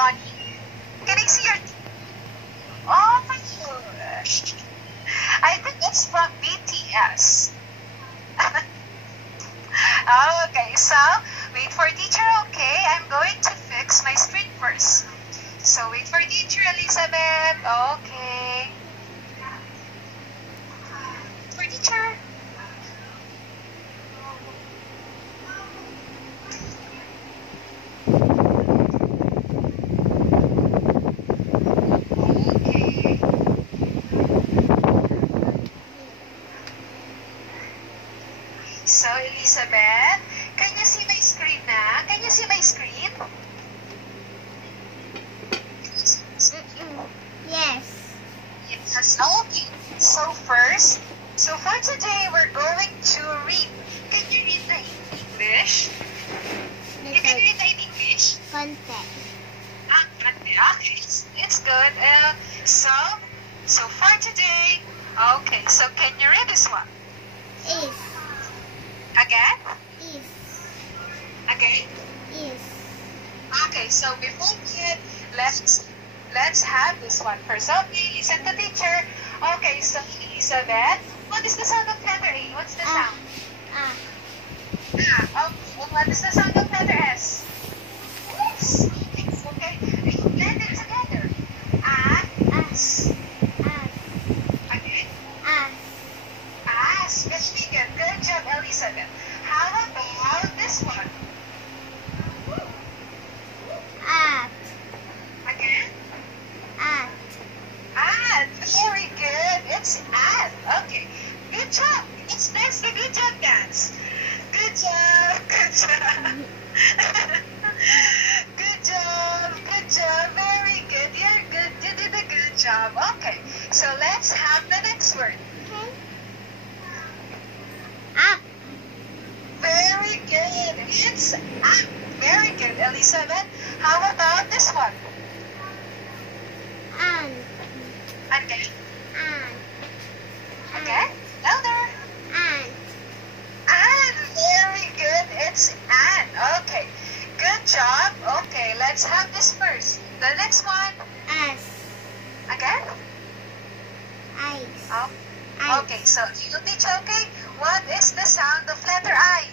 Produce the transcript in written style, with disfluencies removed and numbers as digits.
Bonnie? Can I see your teeth? Oh my gosh. I think it's from BTS. Okay, so wait for teacher, okay? I'm going to fix my screen first. So wait for teacher, Elizabeth. Okay. For teacher. Okay. So Elizabeth, can you see my screen na? Can you see my screen? Yes. Yes. Okay. So for today, we're going to read. Can you read the English? You can read the English? Content. Okay. It's good. So for today, okay. So can you read this one? Is. Again? Is. Again? Is. Okay. So before that, let's have this one first. Okay. Listen to teacher. Okay. So Elizabeth, what is the sound of letter A? What's the sound? Okay. What is the sound of letter S? S. Okay. Blend it together. As. Again. As. Very good. Good job, Elizabeth. How about this one? At. Again. At. Add. Very good. It's add. Okay. Good job. Let's dance the good job dance. Good job. Good job. Good job. Good job. Very good. You're good. You did a good job. Okay. So let's have the next word. Okay. Up. Very good. It's up. Very good, Elizabeth. How about this one? And. Again. And. Again. Louder. And. And. Very good. It's and. Okay. Good job. Okay, let's have this first. The next one. As. Again. Ice. Oh. Ice. Okay, so you teach, okay? What is the sound of letter I?